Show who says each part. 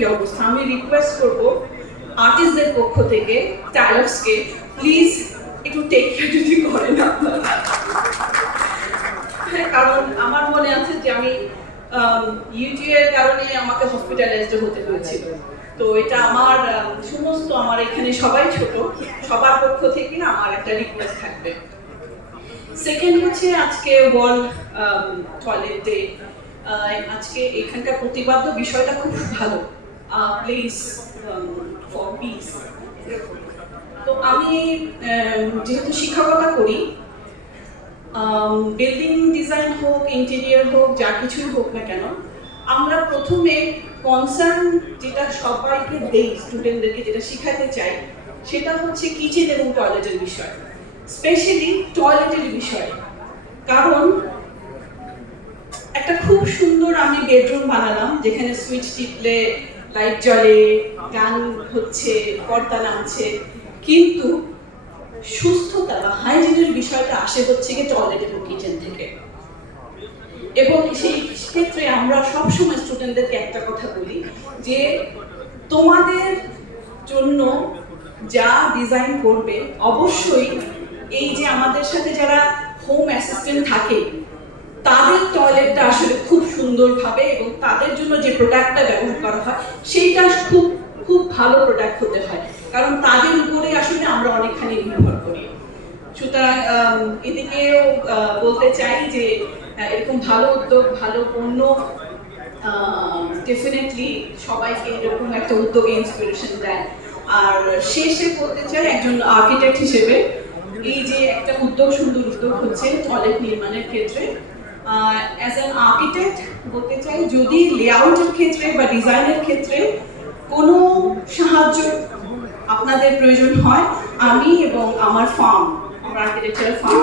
Speaker 1: কি অবস্থা? আমি রিকোয়েস্ট করব আর্টিস্টদের পক্ষ থেকে টাইলার্সকে প্লিজ একটু টেক কেয়ার যদি করেন আপনারা। হ্যাঁ, কারণ আমার মনে আছে যে আমি ইউটিউবের কারণে আমাকে হসপিটালাইজড হতে হয়েছিল। তো এটা আমার আম, সমস্ত আমার এখানে সবাই ছোট সবার পক্ষ থেকে আমার একটা রিকোয়েস্ট থাকবে। সেকেন্ড হচ্ছে আজকে ওয়ার্ল্ড টয়লেট ডে আজকে এখানকার প্রতিবাদ্য বিষয়টা খুব ভালো। প্লেস ফর পিস তো আমি আম, যেহেতু শিক্ষকতা করি বিল্ডিং ডিজাইন হোক ইন্টেরিয়ার হোক যা কিছুই হোক না কেন আমরা প্রথমে কনসার্ন যেটা সবাইকে দেই স্টুডেন্টদেরকে যেটা শেখাতে চাই সেটা হচ্ছে কিচেন এবং টয়লেটের বিষয় স্পেশালি টয়লেটের বিষয়। কারণ একটা খুব সুন্দর আমি বেডরুম বানালাম যেখানে সুইচ টিপলে লাইট জ্বলে, গান হচ্ছে, পর্দা নামছে। কিন্তু সুস্থতা বা হাইজিনের বিষয়টা আসে হচ্ছে গিয়ে টয়লেট এবং কিচেন থেকে। এবং সেই ক্ষেত্রে আমরা সবসময় স্টুডেন্টদেরকে একটা কথা বলি যে তোমাদের জন্য যা ডিজাইন করবে, অবশ্যই এই যে আমাদের সাথে যারা হোম অ্যাসিস্ট্যান্ট থাকে টয়লেটটা আসলে খুব সুন্দরভাবে এবং তাদের জন্য যে প্রোডাক্টটা ব্যবহার করা হয়, সেইটা খুব খুব ভালো প্রোডাক্ট হতে হয়। কারণ তাদের উপরে আসলে আমরা অনেকখানি নির্ভর করি। সুতরাং এদিকেও বলতে চাই যে এরকম ভালো উদ্যোগ, ভালো পণ্য ডেফিনেটলি সবাইকে এরকম একটা উদ্যোগে ইন্সপিরেশন দেয়। আর শেষে বলতে চাই একজন আর্কিটেক্ট হিসেবে, এই যে একটা উদ্যোগ, সুন্দর উদ্যোগ হচ্ছে টয়লেট নির্মাণের ক্ষেত্রে অ্যাজ অ্যান আর্কিটেক্ট বলতে চাই, যদি লেআউটের ক্ষেত্রে বা ডিজাইনের ক্ষেত্রে কোনো সাহায্য আপনাদের প্রয়োজন হয়, আমি এবং আমার ফার্ম আমার আর্কিটেকচারাল ফার্ম